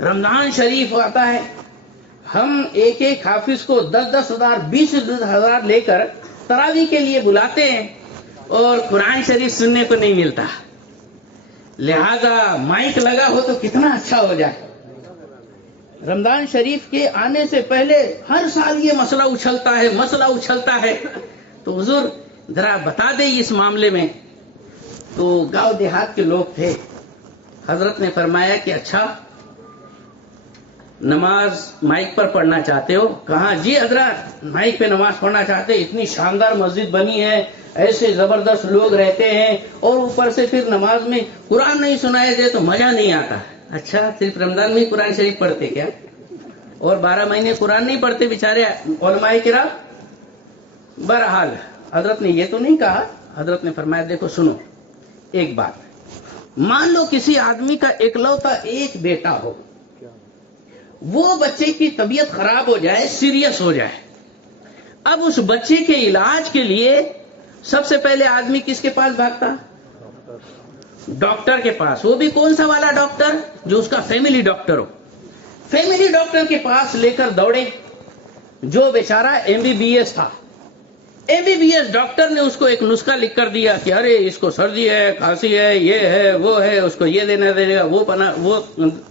رمضان شریف آتا ہے، ہم ایک ایک حافظ کو 10,000 20,000 لے کر تراویح کے لیے بلاتے ہیں اور قرآن شریف سننے کو نہیں ملتا. لہذا مائک لگا ہو تو کتنا اچھا ہو جائے. رمضان شریف کے آنے سے پہلے ہر سال یہ مسئلہ اچھلتا ہے. تو حضور ذرا بتا دیں اس معاملے میں. تو گاؤں دیہات کے لوگ تھے. حضرت نے فرمایا کہ اچھا نماز مائک پر پڑھنا چاہتے ہو؟ کہاں جی حضرت مائک پہ نماز پڑھنا چاہتے. اتنی شاندار مسجد بنی ہے، ایسے زبردست لوگ رہتے ہیں، اور اوپر سے پھر نماز میں قرآن نہیں سنائے دے تو مزہ نہیں آتا. اچھا صرف رمضان میں ہی قرآن شریف پڑھتے کیا؟ اور 12 مہینے قرآن نہیں پڑھتے بیچارے علماء کرام؟ بہرحال حضرت نے یہ تو نہیں کہا. حضرت نے فرمایا دیکھو سنو ایک بات، مان لو کسی آدمی کا اکلوتا ایک بیٹا ہو، وہ بچے کی طبیعت خراب ہو جائے، سیریس ہو جائے. اب اس بچے کے علاج کے لیے سب سے پہلے آدمی کس کے پاس بھاگتا؟ ڈاکٹر کے پاس. وہ بھی کون سا والا ڈاکٹر؟ جو اس کا فیملی ڈاکٹر ہو. فیملی ڈاکٹر کے پاس لے کر دوڑے. جو بیچارہ MBBS تھا، MBBS ڈاکٹر نے اس کو ایک نسخہ لکھ کر دیا کہ ارے اس کو سردی ہے، کھانسی ہے، یہ ہے، وہ ہے، اس کو یہ دینا دے گا، وہ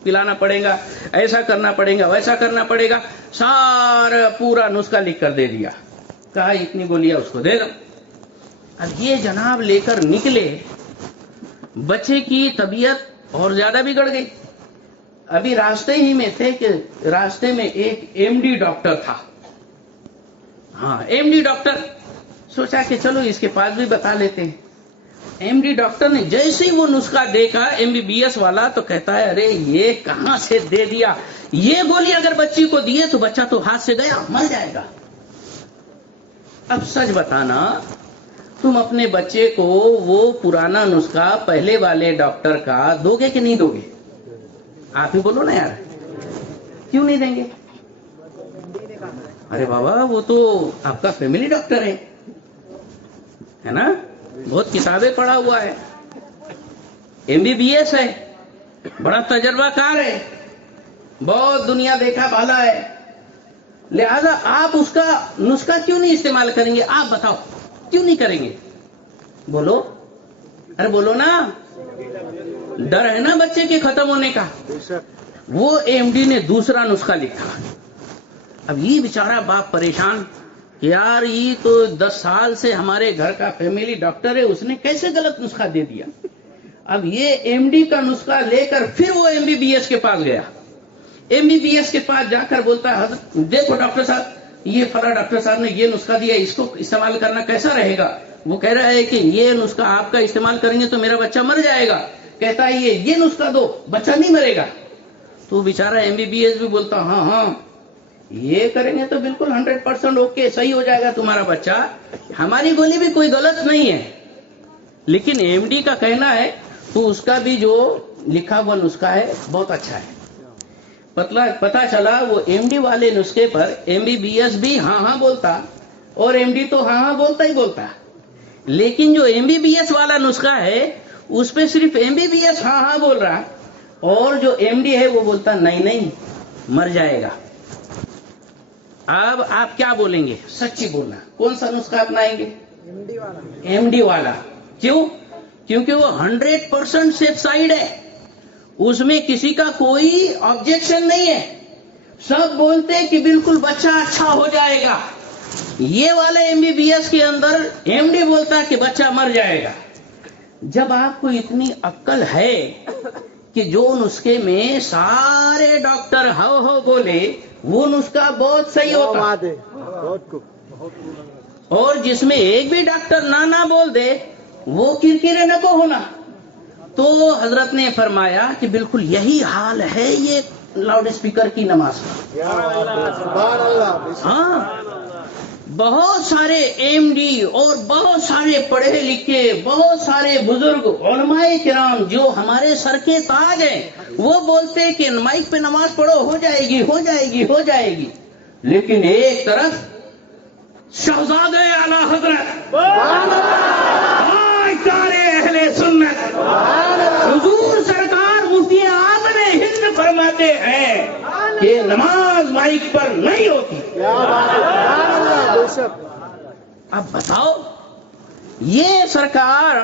پلانا پڑے گا، ایسا کرنا پڑے گا، ویسا کرنا پڑے گا. سارا پورا نسخہ لکھ کر دے دیا. کہا اتنی گولیاں اس کو دے دو. اب یہ جناب لے کر نکلے. بچے کی طبیعت اور زیادہ بگڑ گئی. ابھی راستے ہی میں تھے کہ راستے میں ایک MD ڈاکٹر تھا. ہاں MD ڈاکٹر. سوچا کہ چلو اس کے پاس بھی بتا لیتے ہیں. MD ڈاکٹر نے جیسے ہی وہ نسخہ دیکھا MBBS والا تو کہتا ہے ارے یہ کہاں سے دے دیا، یہ گولی اگر بچی کو دیے تو بچہ تو ہاتھ سے گیا، مر جائے گا. اب سچ بتانا، تم اپنے بچے کو وہ پرانا نسخہ پہلے والے ڈاکٹر کا دو گے کہ نہیں دو گے؟ آپ ہی بولو نا یار، کیوں نہیں دیں گے؟ ارے بابا وہ تو آپ کا فیملی ڈاکٹر ہے نا، بہت کتابیں پڑھا ہوا ہے، MBBS ہے، بڑا تجربہ کار ہے، بہت دنیا دیکھا بھالا ہے. لہذا آپ اس کا نسخہ کیوں نہیں استعمال کریں گے؟ آپ بتاؤ کیوں نہیں کریں گے؟ بولو، ارے بولو نا. ڈر ہے نا بچے کے ختم ہونے کا. وہ MD نے دوسرا نسخہ لکھا. اب یہ بیچارہ باپ پریشان، یار یہ تو 10 سال سے ہمارے گھر کا فیملی ڈاکٹر ہے، اس نے کیسے غلط نسخہ دے دیا. اب یہ MD کا نسخہ لے کر پھر وہ MBBS کے پاس گیا. MBBS کے پاس جا کر بولتا ہے حضرت دیکھو ڈاکٹر صاحب، یہ فلاں ڈاکٹر صاحب نے یہ نسخہ دیا، اس کو استعمال کرنا کیسا رہے گا؟ وہ کہہ رہا ہے کہ یہ نسخہ آپ کا استعمال کریں گے تو میرا بچہ مر جائے گا. کہتا ہے یہ نسخہ دو، بچہ نہیں مرے گا. تو بیچارہ MBBS بھی بولتا ہاں یہ کریں گے تو بالکل 100% اوکے، صحیح ہو جائے گا تمہارا بچہ، ہماری گولی بھی کوئی غلط نہیں ہے. لیکن MD کا کہنا ہے تو اس کا بھی جو لکھا ہوا نسخہ ہے بہت اچھا ہے. پتا چلا وہ MD والے نسخے پر MBBS بھی ہاں بولتا اور MD تو ہاں بولتا ہی بولتا. لیکن جو MBBS والا نسخہ ہے اس پہ صرف MBBS ہاں بول رہا، اور جو MD ہے وہ بولتا نہیں مر جائے گا. اب آپ کیا بولیں گے؟ سچی بولنا، کون سا نسخہ اپنائیں گے؟ MD والا. کیوں؟ کیونکہ وہ 100% سیف سائیڈ ہے، اس میں کسی کا کوئی آبجیکشن نہیں ہے، سب بولتے ہیں کہ بالکل بچہ اچھا ہو جائے گا. یہ والے MBBS کے اندر MD بولتا ہے کہ بچہ مر جائے گا. جب آپ کو اتنی عقل ہے کہ جو نسخے میں سارے ڈاکٹر ہو بولے وہ نسخہ بہت صحیح ہوتا، اور جس میں ایک بھی ڈاکٹر نہ بول دے وہ کرکرے نہ کو ہونا. تو حضرت نے فرمایا کہ بالکل یہی حال ہے یہ لاؤڈ اسپیکر کی نماز کا. ہاں بہت سارے MD اور بہت سارے پڑھے لکھے بہت سارے بزرگ علماء کرام جو ہمارے سر کے تاج ہیں وہ بولتے کہ مائک پہ نماز پڑھو، ہو جائے گی. لیکن ایک طرف شہزادہ اعلی حضرت اہل سنت حضور سرکار مفتی اعظم ہند فرماتے بتاتے ہیں کہ نماز مائک پر نہیں ہوتی. اب بتاؤ، یہ سرکار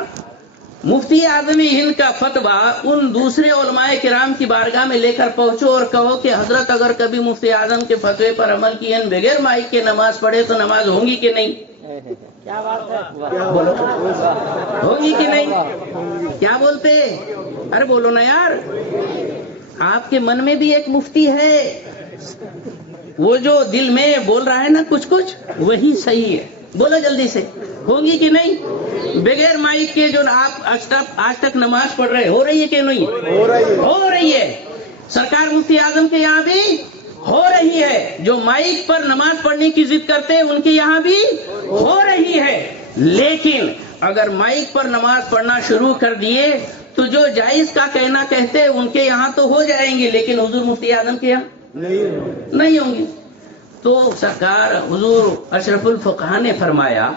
مفتی اعظم ہند کا فتویٰ ان دوسرے علماء کرام کی بارگاہ میں لے کر پہنچو اور کہو کہ حضرت اگر کبھی مفتی اعظم کے فتوے پر عمل کیے بغیر مائک کے نماز پڑھے تو نماز ہوگی کہ نہیں؟ کیا بات ہے؟ ہوگی کہ نہیں؟ کیا بولتے؟ ارے بولو نا یار. آپ کے من میں بھی ایک مفتی ہے، وہ جو دل میں بول رہا ہے نا کچھ وہی صحیح ہے. بولو جلدی سے، ہوگی کہ نہیں؟ بغیر مائک کے جو آپ آج تک نماز پڑھ رہے، ہو رہی ہے کہ نہیں؟ ہو رہی ہے. سرکار مفتی اعظم کے یہاں بھی ہو رہی ہے. جو مائک پر نماز پڑھنے کی ضد کرتے ہیں ان کے یہاں بھی ہو رہی ہے. لیکن اگر مائک پر نماز پڑھنا شروع کر دیے تو جو جائز کا کہنا کہتے ہیں ان کے یہاں تو ہو جائیں گے، لیکن حضور مفتی اعظم کے یہاں نہیں ہوں گی. تو سرکار حضور اشرف الفقہاء نے فرمایا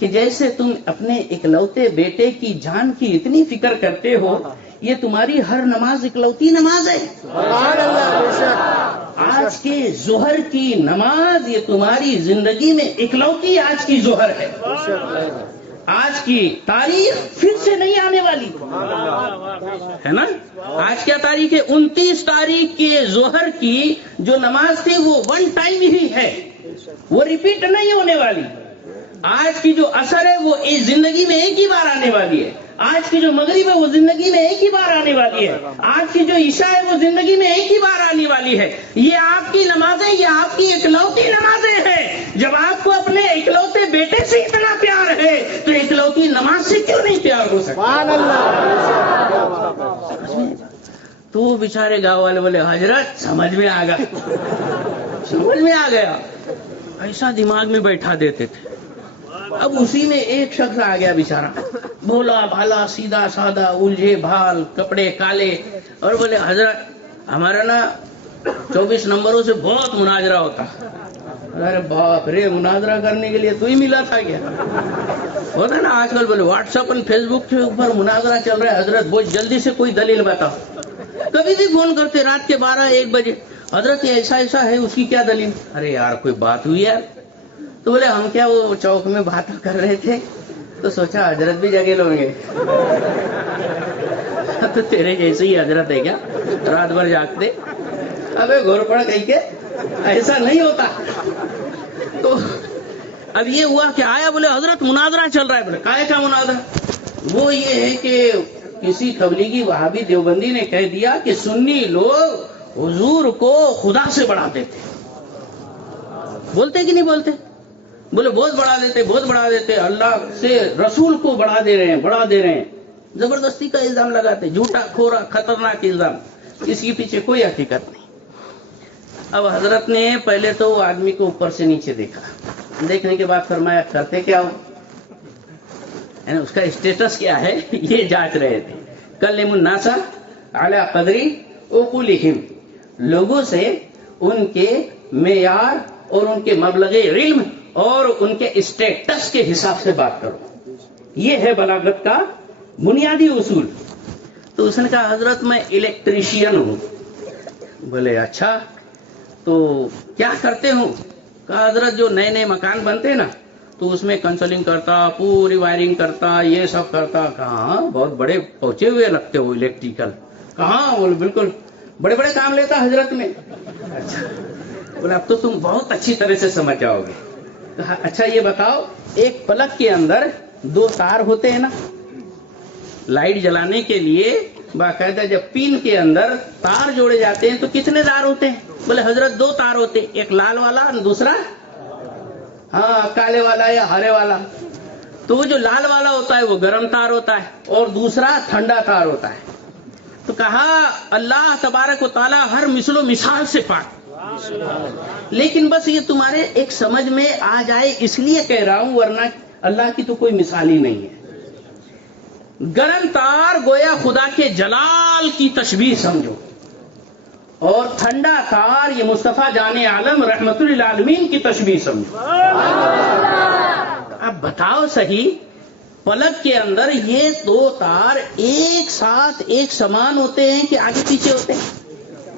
کہ جیسے تم اپنے اکلوتے بیٹے کی جان کی اتنی فکر کرتے ہو، یہ تمہاری ہر نماز اکلوتی نماز ہے. آج کے ظہر کی نماز یہ تمہاری زندگی میں اکلوتی آج کی ظہر ہے. آج کی تاریخ پھر سے نہیں آنے والی ہے نا. آج کیا تاریخ ہے؟ 29 تاریخ کے ظہر کی جو نماز تھی وہ ون ٹائم ہی ہے، وہ ریپیٹ نہیں ہونے والی. آج کی جو اثر ہے وہ اس زندگی میں ایک ہی بار آنے والی ہے. آج کی جو مغرب ہے وہ زندگی میں ایک ہی بار آنے والی ہے. آج کی جو عشاء ہے وہ زندگی میں ایک ہی بار آنے والی ہے. یہ آپ کی نمازیں، یہ آپ کی اکلوتی نمازیں ہیں. جب آپ کو اپنے اکلوتے بیٹے سے اتنا پیار ہے تو اکلوتی نماز سے کیوں نہیں پیار ہو سکتا؟ تو بیچارے گاؤں والے بولے حضرت سمجھ میں آ گیا، سمجھ میں آ گیا. ایسا دماغ میں بیٹھا دیتے تھے. اب اسی میں ایک شخص آ گیا بیچارہ، بولا بھالا سیدھا سادہ، الجھے بھال، کپڑے کالے، اور بولے حضرت ہمارا نا 24 نمبروں سے بہت مناظرہ ہوتا. ارے باپ رے، مناظرہ کرنے کے لیے تو ہی ملا تھا کیا؟ ہوتا نا آج کل، بولے واٹس ایپ اور فیس بک کے اوپر مناظرہ چل رہا ہے، حضرت بہت جلدی سے کوئی دلیل بتاؤ. کبھی بھی فون کرتے رات کے 12-1 بجے، حضرت یہ ایسا ہے، اس کی کیا دلیل؟ ارے یار کوئی بات ہوئی یار. تو بولے ہم کیا وہ چوک میں بات کر رہے تھے تو سوچا حضرت بھی جگہ لوں گے. تو تیرے جیسے ہی حضرت ہے کیا رات بھر جاگتے؟ ابے گھر پڑ گئی کے ایسا نہیں ہوتا. تو اب یہ ہوا کہ آیا، بولے حضرت مناظرہ چل رہا ہے. بولے کائے کا مناظرہ؟ وہ یہ ہے کہ کسی تبلیغی وہابی دیوبندی نے کہہ دیا کہ سنی لوگ حضور کو خدا سے بڑھا دیتے. بولتے کہ نہیں بولتے؟ بولے بہت بڑھا دیتے، اللہ سے رسول کو بڑھا دے رہے ہیں. زبردستی کا الزام لگاتے، جھوٹا کھورا خطرناک الزام، اس کے پیچھے کوئی حقیقت نہیں. اب حضرت نے پہلے تو وہ آدمی کو اوپر سے نیچے دیکھا، دیکھنے کے بعد فرمایا کرتے کیا ہو، یعنی اس کا اسٹیٹس کیا ہے یہ جانچ رہے تھے. کلم الناس علی قدر عقولہم، لوگوں سے ان کے معیار اور ان کے مبلغ علم اور ان کے اسٹیٹس کے حساب سے بات کرو. یہ ہے بلاغت کا بنیادی اصول. تو اس نے کہا حضرت میں الیکٹریشین ہوں. بولے اچھا تو کیا کرتے ہوں؟ کہا حضرت جو نئے مکان بنتے نا تو اس میں کنسلنگ کرتا، پوری وائرنگ کرتا، یہ سب کرتا. کہاں بہت بڑے پہنچے ہوئے لگتے ہو الیکٹریکل. کہاں؟ بولے بالکل بڑے کام لیتا حضرت میں. اچھا، بولے اب تو تم بہت اچھی طرح سے سمجھ جاؤ گے. اچھا یہ بتاؤ، ایک پلک کے اندر 2 تار ہوتے ہیں نا، لائٹ جلانے کے لیے باقاعدہ جب پین کے اندر تار جوڑے جاتے ہیں تو کتنے تار ہوتے ہیں؟ بولے حضرت 2 تار ہوتے، ایک لال والا اور دوسرا کالے والا یا ہرے والا. تو وہ جو لال والا ہوتا ہے وہ گرم تار ہوتا ہے اور دوسرا ٹھنڈا تار ہوتا ہے. تو کہا اللہ تبارک و تعالی ہر مثل و مثال سے پاک، لیکن بس یہ تمہارے ایک سمجھ میں آ جائے اس لیے کہہ رہا ہوں، ورنہ اللہ کی تو کوئی مثال ہی نہیں ہے. گرم تار گویا خدا کے جلال کی تشبیہ سمجھو، اور ٹھنڈا تار یہ مصطفیٰ جان عالم رحمت للعالمین کی تشبیہ سمجھو. اب بتاؤ صحیح، پلک کے اندر یہ 2 تار ایک ساتھ ایک سمان ہوتے ہیں کہ آگے پیچھے ہوتے ہیں؟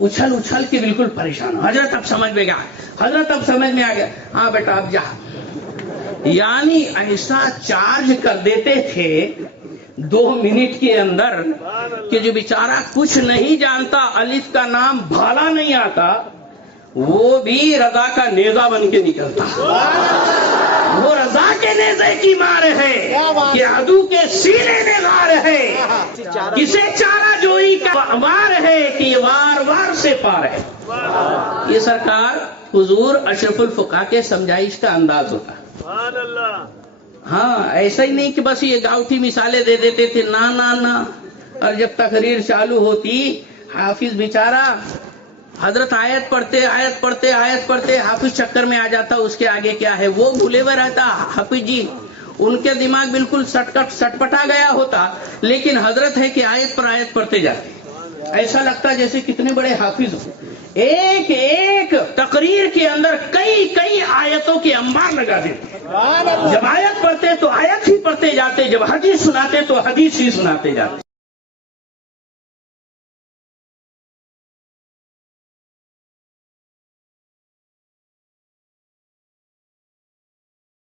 اچھل اچھل کے بالکل پریشان ہو. حضرت اب سمجھ میں گیا, حضرت اب سمجھ میں آ گیا, ہاں بیٹا اب جا. یعنی ایسا چارج کر دیتے تھے 2 منٹ کے اندر کہ جو بیچارہ کچھ نہیں جانتا, الف کا نام بھالا نہیں آتا, وہ بھی رضا کا نیزہ بن کے نکلتا. وہ رضا کے نیزے کی مار ہے کہ عدو کے سینے میں غار ہے, کسے چارہ جوئی کا وار ہے کہ وار وار سے پار ہے. یہ سرکار حضور اشرف الفقہ کے سمجھائش کا انداز ہوتا. ہاں, ایسا ہی نہیں کہ بس یہ گاؤٹھی مثالیں دے دیتے تھے, نا. اور جب تقریر چالو ہوتی, حافظ بیچارہ حضرت آیت پڑھتے حافظ چکر میں آ جاتا, اس کے آگے کیا ہے وہ بھولے ہوئے رہتا. حافظ جی ان کے دماغ بالکل سٹپٹا گیا ہوتا, لیکن حضرت ہے کہ آیت پر آیت پڑھتے جاتے. ایسا لگتا جیسے کتنے بڑے حافظ ہو. ایک ایک تقریر کے اندر کئی آیتوں کے انبار لگا دیتے. جب آیت پڑھتے تو آیت ہی پڑھتے جاتے, جب حدیث سناتے تو حدیث ہی سناتے جاتے.